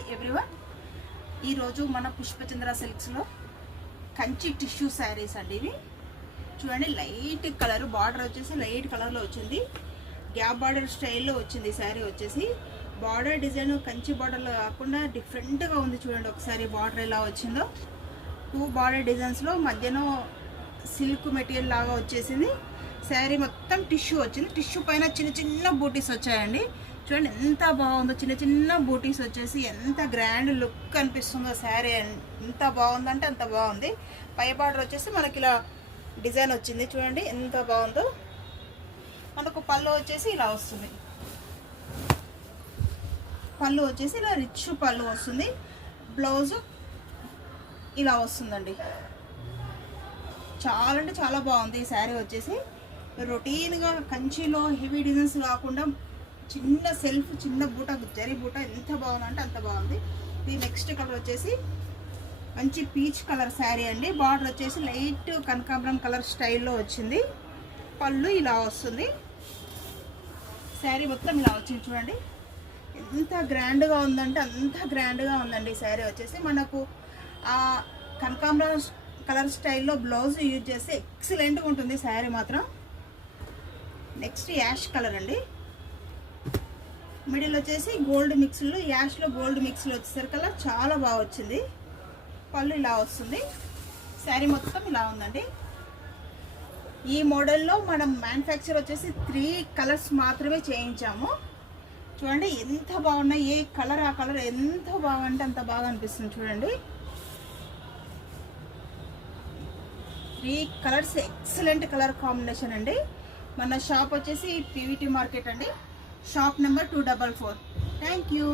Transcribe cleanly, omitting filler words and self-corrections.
Hi everyone. ఈరోజు మన పుష్పచంద్ర సిల్క్స్లో Kanchi tissue saris అండి. ఇవి చూడండి, లైట్ కలర్, బార్డర్ వచ్చేసి లైట్ కలర్లో వచ్చింది. గ్యాప్ బార్డర్ స్టైల్లో వచ్చింది శారీ వచ్చేసి. బార్డర్ డిజైన్ కంచి బార్డర్లో కాకుండా డిఫరెంట్గా ఉంది. చూడండి ఒకసారి బార్డర్ ఎలా వచ్చిందో. 2 బార్డర్ డిజైన్స్లో మధ్యలో సిల్క్ మెటీరియల్ లాగా వచ్చేసింది. శారీ మొత్తం టిష్యూ వచ్చింది. టిష్యూ పైన చిన్న చిన్న బూటీస్ వచ్చాయండి. చూడండి ఎంత బాగుందో, చిన్న చిన్న బూటీస్ వచ్చేసి ఎంత గ్రాండ్ లుక్ అనిపిస్తుందో శారీ. ఎంత బాగుందంటే అంత బాగుంది. పై బార్డర్ వచ్చేసి మనకి ఇలా డిజైన్ వచ్చింది. చూడండి ఎంత బాగుందో. మనకు పళ్ళు వచ్చేసి ఇలా వస్తుంది. పళ్ళు వచ్చేసి ఇలా రిచ్ పళ్ళు వస్తుంది. బ్లౌజు ఇలా వస్తుందండి. చాలా అంటే చాలా బాగుంది ఈ శారీ వచ్చేసి. రొటీన్గా కంచిలో హెవీ డిజైన్స్ కాకుండా చిన్న సెల్ఫ్, చిన్న బూట, జరీ బూట ఎంత బాగుందంటే అంత బాగుంది. ఇది నెక్స్ట్ కలర్ వచ్చేసి మంచి పీచ్ కలర్ శారీ అండి. బార్డర్ వచ్చేసి లైట్ కనకాంబరం కలర్ స్టైల్లో వచ్చింది. పళ్ళు ఇలా వస్తుంది. శారీ మొత్తం ఇలా వచ్చింది. చూడండి ఎంత గ్రాండ్గా ఉందంటే అంత గ్రాండ్గా ఉందండి ఈ శారీ వచ్చేసి. మనకు ఆ కనకాంబరం కలర్ స్టైల్లో బ్లౌజ్ యూజ్ చేస్తే ఎక్సలెంట్గా ఉంటుంది శారీ మాత్రం. నెక్స్ట్ యాష్ కలర్ అండి. మిడిల్ వచ్చేసి గోల్డ్ మిక్స్లో, యాష్లో గోల్డ్ మిక్స్లో వచ్చేసరికల్లా చాలా బాగా వచ్చింది. పళ్ళు ఇలా వస్తుంది. శారీ మొత్తం ఇలా ఉందండి. ఈ మోడల్లో మనం మ్యానుఫ్యాక్చర్ వచ్చేసి 3 కలర్స్ మాత్రమే చేయించాము. చూడండి ఎంత బాగున్నాయి. ఏ కలర్ ఆ కలర్ ఎంత బాగుంటే అంత బాగా అనిపిస్తుంది. చూడండి 3 కలర్స్ ఎక్సలెంట్ కలర్ కాంబినేషన్ అండి. మన షాప్ వచ్చేసి పీవీటీ మార్కెట్ అండి. Shop number 244. Thank you.